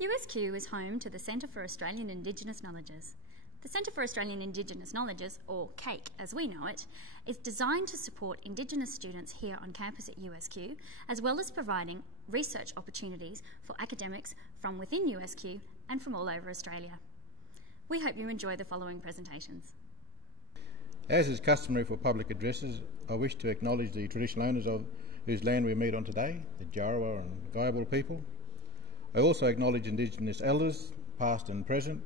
USQ is home to the Centre for Australian Indigenous Knowledges. The Centre for Australian Indigenous Knowledges, or CAIK as we know it, is designed to support Indigenous students here on campus at USQ, as well as providing research opportunities for academics from within USQ and from all over Australia. We hope you enjoy the following presentations. As is customary for public addresses, I wish to acknowledge the traditional owners of whose land we meet on today, the Djarawar and Gayabal people. I also acknowledge Indigenous elders, past and present,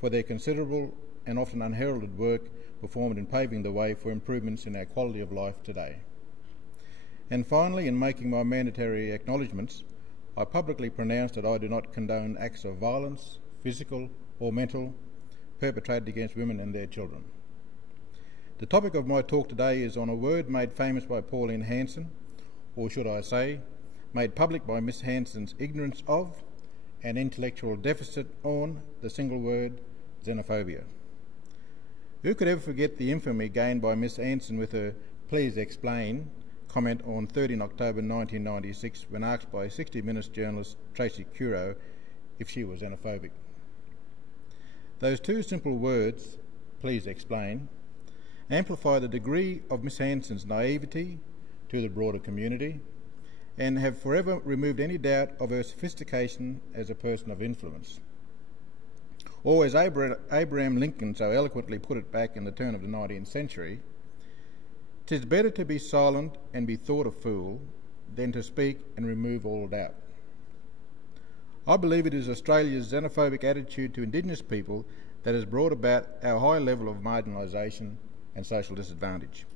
for their considerable and often unheralded work performed in paving the way for improvements in our quality of life today. And finally, in making my mandatory acknowledgements, I publicly pronounce that I do not condone acts of violence, physical or mental, perpetrated against women and their children. The topic of my talk today is on a word made famous by Pauline Hanson, or should I say, made public by Miss Hanson's ignorance of and intellectual deficit on the single word xenophobia. Who could ever forget the infamy gained by Miss Hanson with her "please explain" comment on 13 October 1996 when asked by 60 Minutes journalist Tracy Curo if she was xenophobic. Those two simple words, "please explain," amplify the degree of Miss Hanson's naivety to the broader community and have forever removed any doubt of her sophistication as a person of influence. Or as Abraham Lincoln so eloquently put it back in the turn of the 19th century, "'Tis better to be silent and be thought a fool than to speak and remove all doubt." I believe it is Australia's xenophobic attitude to Indigenous people that has brought about our high level of marginalisation and social disadvantage.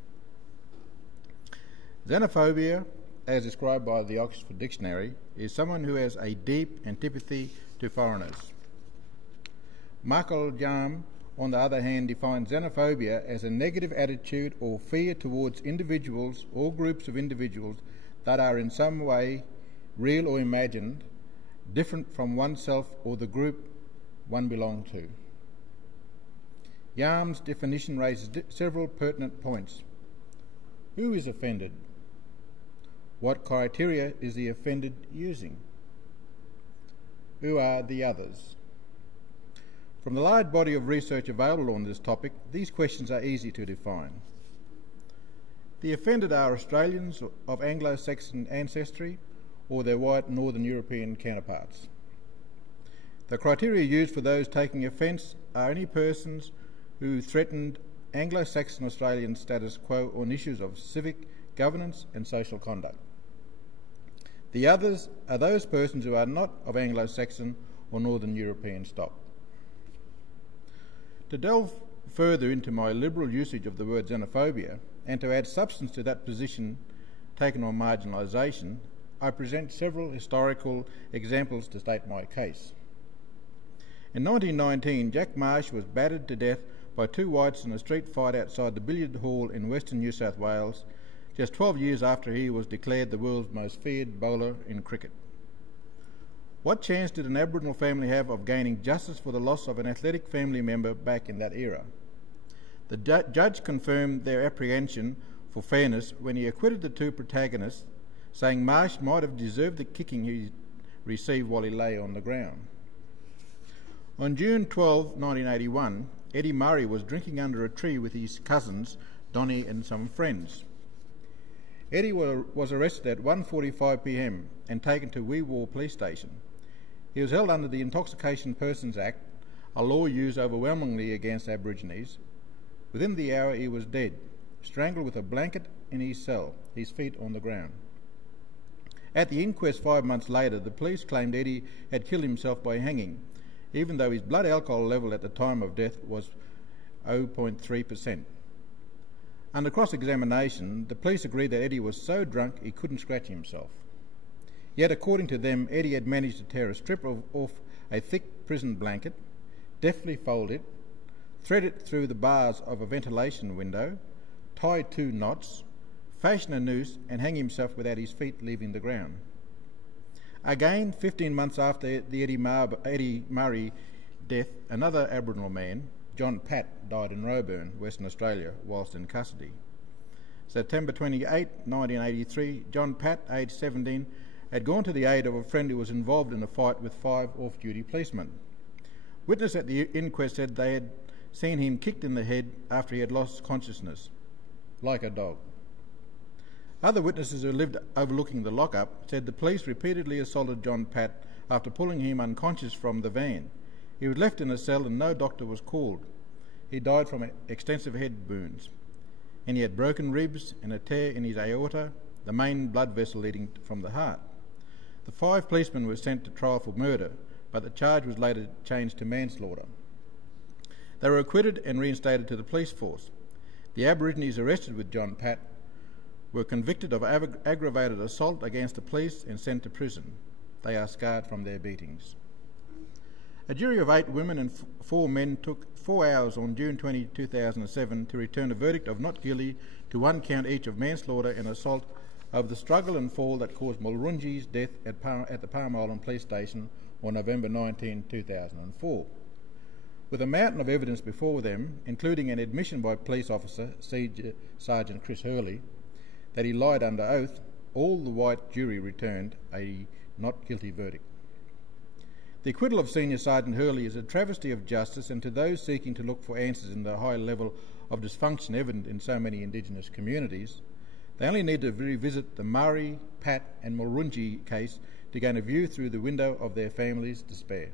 Xenophobia, as described by the Oxford Dictionary, is someone who has a deep antipathy to foreigners. Michael Jam, on the other hand, defines xenophobia as a negative attitude or fear towards individuals or groups of individuals that are in some way, real or imagined, different from oneself or the group one belongs to. Yam's definition raises several pertinent points. Who is offended? What criteria is the offended using? Who are the others? From the large body of research available on this topic, these questions are easy to define. The offended are Australians of Anglo-Saxon ancestry or their white Northern European counterparts. The criteria used for those taking offence are any persons who threatened Anglo-Saxon Australian status quo on issues of civic governance and social conduct. The others are those persons who are not of Anglo-Saxon or Northern European stock. To delve further into my liberal usage of the word xenophobia and to add substance to that position taken on marginalisation, I present several historical examples to state my case. In 1919, Jack Marsh was battered to death by two whites in a street fight outside the billiard hall in Western New South Wales, just 12 years after he was declared the world's most feared bowler in cricket. What chance did an Aboriginal family have of gaining justice for the loss of an athletic family member back in that era? The judge confirmed their apprehension for fairness when he acquitted the two protagonists, saying Marsh might have deserved the kicking he received while he lay on the ground. On June 12, 1981, Eddie Murray was drinking under a tree with his cousins, Donnie and some friends. Eddie was arrested at 1:45 p.m. and taken to Wee Waa Police Station. He was held under the Intoxication Persons Act, a law used overwhelmingly against Aborigines. Within the hour he was dead, strangled with a blanket in his cell, his feet on the ground. At the inquest 5 months later, the police claimed Eddie had killed himself by hanging, even though his blood alcohol level at the time of death was 0.3%. Under cross-examination, the police agreed that Eddie was so drunk he couldn't scratch himself. Yet, according to them, Eddie had managed to tear a strip off a thick prison blanket, deftly fold it, thread it through the bars of a ventilation window, tie 2 knots, fashion a noose and hang himself without his feet leaving the ground. Again, 15 months after the Eddie Murray death, another Aboriginal man, John Patt, died in Roebourne, Western Australia, whilst in custody. September 28, 1983, John Patt, aged 17, had gone to the aid of a friend who was involved in a fight with 5 off-duty policemen. Witness at the inquest said they had seen him kicked in the head after he had lost consciousness, like a dog. Other witnesses who lived overlooking the lockup said the police repeatedly assaulted John Pat after pulling him unconscious from the van. He was left in a cell and no doctor was called. He died from extensive head wounds, and he had broken ribs and a tear in his aorta, the main blood vessel leading from the heart. The 5 policemen were sent to trial for murder, but the charge was later changed to manslaughter. They were acquitted and reinstated to the police force. The Aborigines arrested with John Pat were convicted of aggravated assault against the police and sent to prison. They are scarred from their beatings. A jury of 8 women and 4 men took 4 hours on June 20, 2007 to return a verdict of not guilty to 1 count each of manslaughter and assault over the struggle and fall that caused Mulrunji's death at the Palm Island Police Station on November 19, 2004. With a mountain of evidence before them, including an admission by police officer Sergeant Chris Hurley that he lied under oath, all the white jury returned a not guilty verdict. The acquittal of Senior Sergeant Hurley is a travesty of justice, and to those seeking to look for answers in the high level of dysfunction evident in so many Indigenous communities, they only need to revisit the Murray, Pat and Mulrunji case to gain a view through the window of their family's despair.